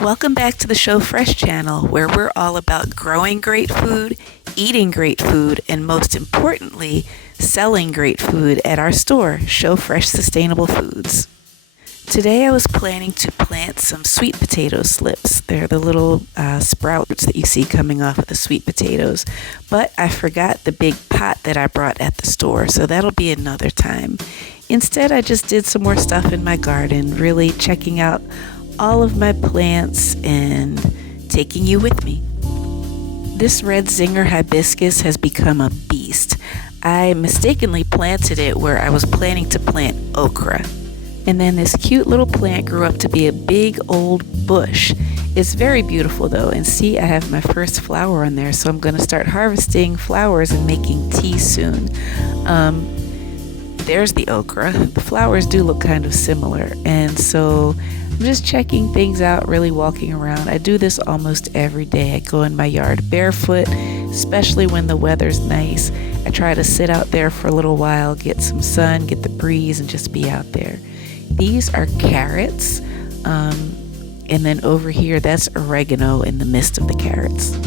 Welcome back to the Sheaux Fresh channel, where we're all about growing great food, eating great food, and most importantly, selling great food at our store, Sheaux Fresh Sustainable Foods. Today I was planning to plant some sweet potato slips. They're the little sprouts that you see coming off of the sweet potatoes. But I forgot the big pot that I brought at the store, so that'll be another time. Instead, I just did some more stuff in my garden, really checking out all of my plants and taking you with me. This red Zinger hibiscus has become a beast. I mistakenly planted it where I was planning to plant okra. And then this cute little plant grew up to be a big old bush. It's very beautiful though, and see, I have my first flower on there, so I'm going to start harvesting flowers and making tea soon. There's the okra. The flowers do look kind of similar, and so I'm just checking things out, really walking around. I do this almost every day. I go in my yard barefoot, especially when the weather's nice. I try to sit out there for a little while, get some sun, get the breeze, and just be out there. These are carrots, and then over here, that's oregano in the midst of the carrots.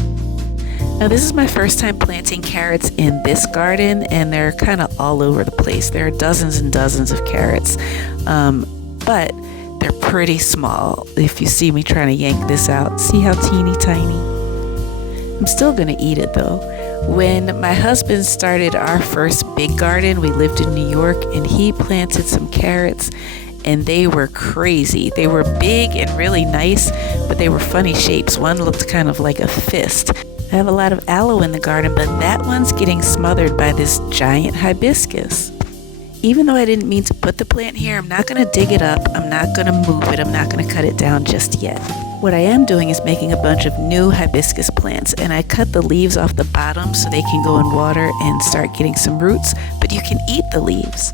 Now, this is my first time planting carrots in this garden, and they're kind of all over the place. There are dozens and dozens of carrots, but they're pretty small. If you see me trying to yank this out, see how teeny tiny? I'm still going to eat it though. When my husband started our first big garden, we lived in New York, and he planted some carrots, and they were crazy. They were big and really nice, but they were funny shapes. One looked kind of like a fist. I have a lot of aloe in the garden, but that one's getting smothered by this giant hibiscus. Even though I didn't mean to put the plant here, I'm not going to dig it up, I'm not going to move it, I'm not going to cut it down just yet. What I am doing is making a bunch of new hibiscus plants, and I cut the leaves off the bottom so they can go in water and start getting some roots, but you can eat the leaves.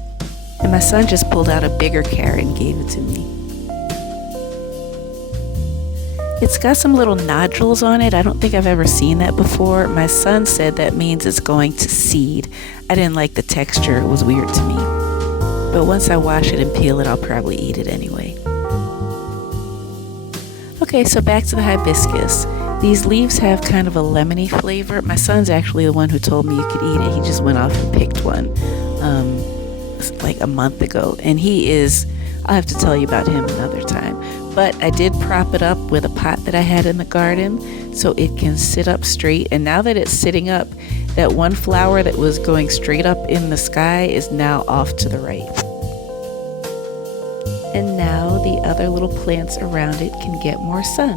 And my son just pulled out a bigger carrot and gave it to me. It's got some little nodules on it. I don't think I've ever seen that before. My son said that means it's going to seed. I didn't like the texture, it was weird to me. But once I wash it and peel it, I'll probably eat it anyway. Okay, so back to the hibiscus. These leaves have kind of a lemony flavor. My son's actually the one who told me you could eat it. He just went off and picked one like a month ago. And he is, I'll have to tell you about him another time. But I did prop it up with a pot that I had in the garden so it can sit up straight. And now that it's sitting up, that one flower that was going straight up in the sky is now off to the right. And now the other little plants around it can get more sun.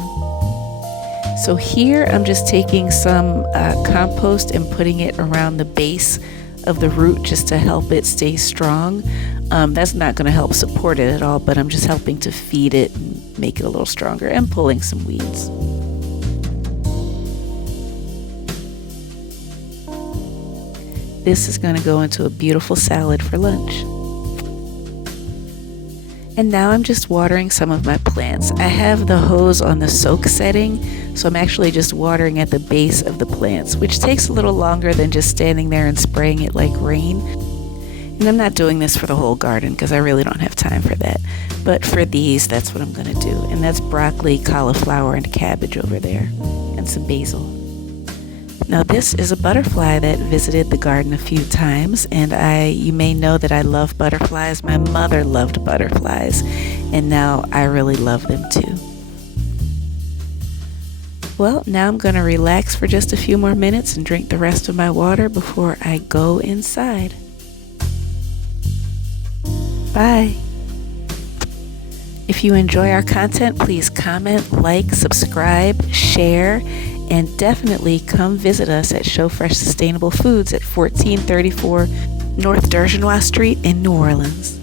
So here I'm just taking some compost and putting it around the base of the root just to help it stay strong. That's not going to help support it at all, but I'm just helping to feed it and make it a little stronger and pulling some weeds. This is going to go into a beautiful salad for lunch. And now I'm just watering some of my plants. I have the hose on the soak setting, so I'm actually just watering at the base of the plants, which takes a little longer than just standing there and spraying it like rain. And I'm not doing this for the whole garden because I really don't have time for that. But for these, that's what I'm going to do. And that's broccoli, cauliflower, and cabbage over there, and some basil. Now this is a butterfly that visited the garden a few times, and you may know that I love butterflies. My mother loved butterflies, and now I really love them too. Well, now I'm going to relax for just a few more minutes and drink the rest of my water before I go inside. Bye. If you enjoy our content, please comment, like, subscribe, share, and definitely come visit us at Sheaux Fresh Sustainable Foods at 1434 North Durgenois Street in New Orleans.